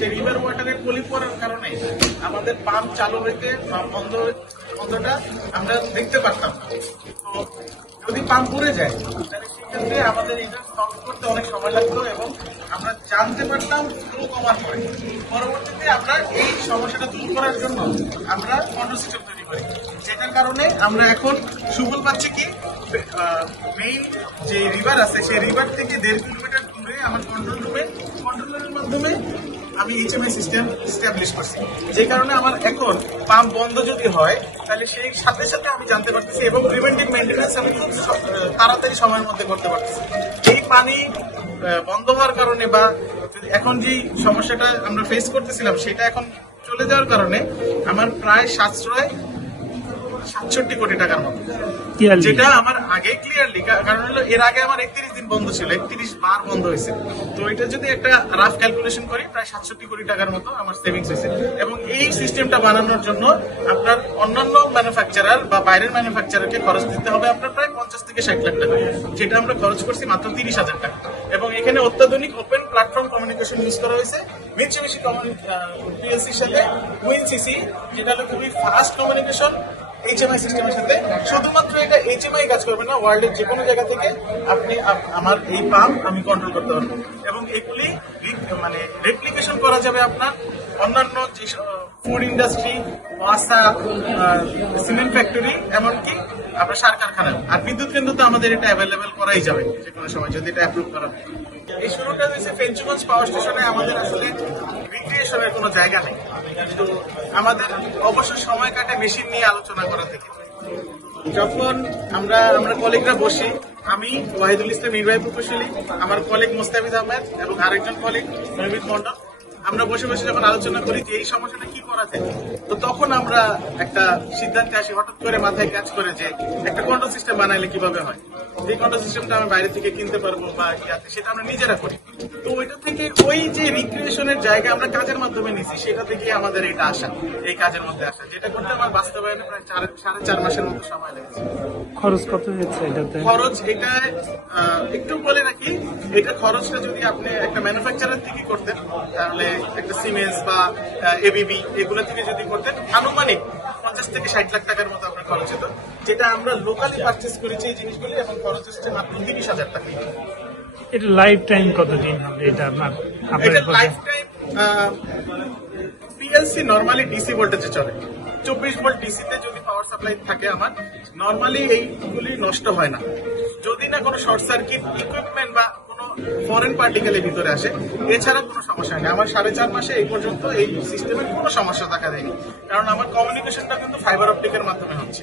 যে রিভার ওয়াটারের পলি পড়ার কারণে আমাদের পাম্প চালু হইতে বন্ধটা আমরা দেখতে পারতাম। তো যদি পাম্প পড়ে যায় তাহলে সেক্ষেত্রে আমাদের এটা সলভ করতে অনেক সময় লাগতো এবং আমরা জানতে পারতাম ফ্লো কমার পরে। পরবর্তীতে আমরা এই সমস্যাটা দূর করার জন্য আমরা কন্ট্রোল সিস্টেম তৈরি করি, যেটার কারণে আমরা এখন সুফল পাচ্ছি কি মেইন যে রিভার আছে সেই রিভার থেকে 1.5 কিলোমিটার দূরে আমার কন্ট্রোলের মাধ্যমে আমি এইচএমআই সিস্টেম এস্টাবলিশ করছি, যে কারণে আমার এখন পাম্প বন্ধ যদি হয় তাহলে সেই সাথে সাথে আমি জানতে পারতেছি এবং প্রিভেন্টিভ মেইনটেনেন্স আমি খুব তাড়াতাড়ি সময়ের মধ্যে করতে পারতেছি। এই পানি বন্ধ হওয়ার কারণে বা এখন যে সমস্যাটা আমরা ফেস করতেছিলাম সেটা এখন চলে যাওয়ার কারণে আমার প্রায় 67 কোটি টাকার মতো, যেটা আমার আগে ক্লিয়ারলি, কারণ হলো এর আগে আমার 31 দিন বন্ধ ছিল, 31 বার বন্ধ হয়েছে। তো এটা যদি একটা রাফ ক্যালকুলেশন করি প্রায় 67 কোটি টাকার মতো আমার সেভিংস হয়েছে। এবং এই সিস্টেমটা বানানোর জন্য আপনার অন্যান্য ম্যানুফ্যাকচারার বা বাইরের ম্যানুফ্যাকচারারকে খরচ দিতে হবে আপনার প্রায় 50 থেকে 60 লাখ টাকা, যেটা আমরা খরচ করছি মাত্র 30,000 টাকা। এবং এখানে অত্যাধুনিক ওপেন প্ল্যাটফর্ম কমিউনিকেশন ইউজ করা হয়েছে মিৎসুবিশি পিএলসির সাথে উইনসিসি, যেটা হলো খুবই ফাস্ট কমিউনিকেশন এইচএমআই সিস্টেমের সাথে। শুধুমাত্র এটা এইচএমআই কাজ করবে না, ওয়ার্ল্ডের যে কোনো জায়গা থেকে আপনি আমার এই পাম্প আমি কন্ট্রোল করতে পারবো এবং এগুলি মানে রেপ্লিকেশন করা যাবে আপনার অন্যান্য যে ফুড ইন্ডাস্ট্রি, ওয়াসা, সিমেন্ট ফ্যাক্টরি, এমনকি আপনার সার কারখানা আর বিদ্যুৎ কেন্দ্র তো আমাদের এটা অ্যাভেলেবেল করাই যাবে যে কোনো সময় যদি এটা অ্যাপ্রুভ করা হয়। এই শুরুটা হয়েছে ফেঞ্চুগঞ্জ পাওয়ার স্টেশনে। আমাদের আসলে রিক্রিয়েশনের কোনো জায়গা নেই, কিন্তু আমাদের অবসর সময় কাটে মেশিন নিয়ে আলোচনা করা থেকে। যখন আমরা কলিগরা বসি, আমি ওয়াহিদুল ইসলাম নির্বাহী প্রকৌশলী, আমার কলিগ মোস্তাফিজ আহমেদ এবং আরেকজন কলিগ নবীদ মন্ডল, আমরা বসে বসে যখন আলোচনা করি যে এই সমস্যাটা কি করা যায়, তো তখন আমরা একটা সিদ্ধান্তে আসি, হঠাৎ করে মাথায় কাজ করে যে একটা কন্ট্রোল সিস্টেম বানাইলে কিভাবে হয়। এই কন্ট্রোল সিস্টেমটা আমরা বাইরে থেকে কিনতে পারবো বা সেটা আমরা নিজেরা করি। তো ওইটা থেকে ওই যে রিক্রিয়েশনের জায়গা আমরা কাজের মাধ্যমে নিছি, সেটা থেকে আমাদের এটা আসা, এই কাজের মধ্যে আসা, যেটা করতে আমার বাস্তবায়নে প্রায় 4.5 মাসের মতো সময় লেগেছে। খরচ কত হয়েছে এটাতে? খরচ এটা একটু বলে রাখি, এটা খরচটা যদি আপনি একটা ম্যানুফ্যাকচারার থেকে করতেন তাহলে একটা সিমেন্স বা এবিবি এগুলো থেকে যদি করতেন আনুমানিক 50 থেকে 60 লাখ টাকার মতো আপনার খরচ হতো, যেটা আমরা লোকালি পারচেস করেছি এই জিনিসগুলি এবং খরচ হচ্ছে মাত্র 30,000 টাকা। এটা লাইফ টাইম কতদিন হবে এটা আপনার? এটা life time PLC normally DC ভোল্টেজে চলে, 24 ভোল্ট ডিসিতে যদি পাওয়ার সাপ্লাই থাকে আমার নরমালি এইগুলি নষ্ট হয় না, যদি না কোনো শর্ট সার্কিট ইকুইপমেন্ট বা কোনো ফরেন পার্টিকেলের ভিতরে আসে, এছাড়া কোনো সমস্যা নেই। আমার 4.5 মাসে এই পর্যন্ত এই সিস্টেমের কোনো সমস্যা দেখা দেয়নি, কারণ আমার কমিউনিকেশনটা কিন্তু ফাইবার অপটিকের মাধ্যমে হচ্ছে।